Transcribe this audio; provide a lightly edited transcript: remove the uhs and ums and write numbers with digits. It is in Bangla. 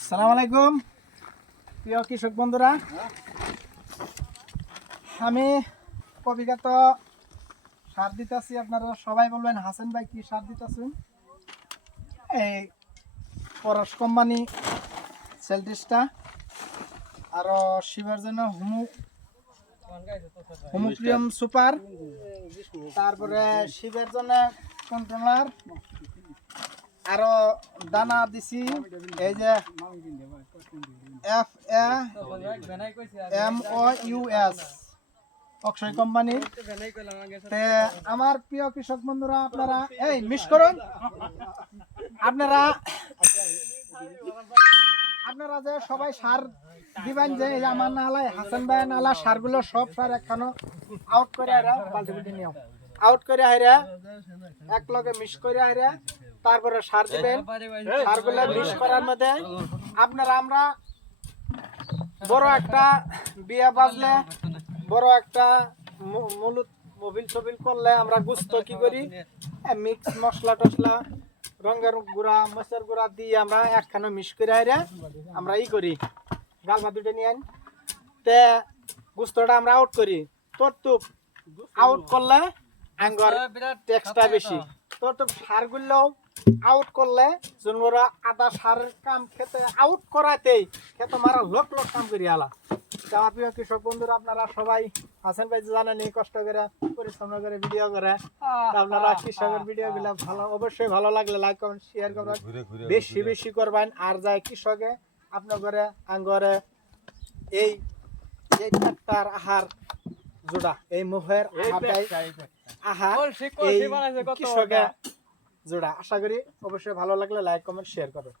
আসসালামু আলাইকুম প্রিয় কৃষক বন্ধুরা, আমি কবিগত সার দিতেছি। আপনারা সবাই বলবেন হাসান ভাই কি সার দিতেছেন? এই পরশ কোম্পানি সেলটিসটা, আরো শিবের জন্য হোমোপ্রিয়াম সুপার, তারপরে শিবের জন্য কন্ট্রোলার, আরো দানা দিছি এই যে FAMOUS অক্ষয় কোম্পানির। আমার প্রিয় কৃষক বন্ধুরা, আপনারা এই মিস করুন, আপনারা যে সবাই সার দিবেন, যে আমার নালা হাসান ভাই নালা সারগুলো সব সার একখানো আউট করে আউট করে হাইরা এক লগে মিক্স করে হাইরা তারপরে সার দিবেন। সারগুলো মিক্স করার মধ্যে আপনারা আমরা বড় একটা বিয়ে বাজলে, বড় একটা মোবিল ছবিল করলে আমরা গুস্ত কি করি, মিক্স মশলা টসলা রঙের গুঁড়া মরিচের গুঁড়া দিয়ে আমরা একখানো মিক্স করে হাইরা আমরা করি গালমা দুটো নিয়ে তে গুস্তটা আমরা আউট করি। তোর আউট করলে আঙ্গর টেক্সটা বেশি, তোর সারগুলো আউট করলে জনরা আদা সারের কাম খেতে আউট করাতেই খেতে মারা লোক কাম করি আলা। আমার প্রিয় কৃষক বন্ধুরা, আপনারা সবাই হাসান ভাই জানেন এই কষ্ট করে পরিশ্রম করে ভিডিও করে, আপনারা কৃষকের ভিডিও গুলা ভালো অবশ্যই ভালো লাগলে লাইক কমেন্ট শেয়ার করবেন, বেশি বেশি করবেন। আর যায় কৃষকে আপনার ঘরে আঙ্গরে এই ট্রাক্টর আহার জোড়া এই মুহের আহার এই কৃষকে জোড়া। আশা করি অবশ্যই ভালো লাগলে লাইক কমেন্ট শেয়ার করবেন।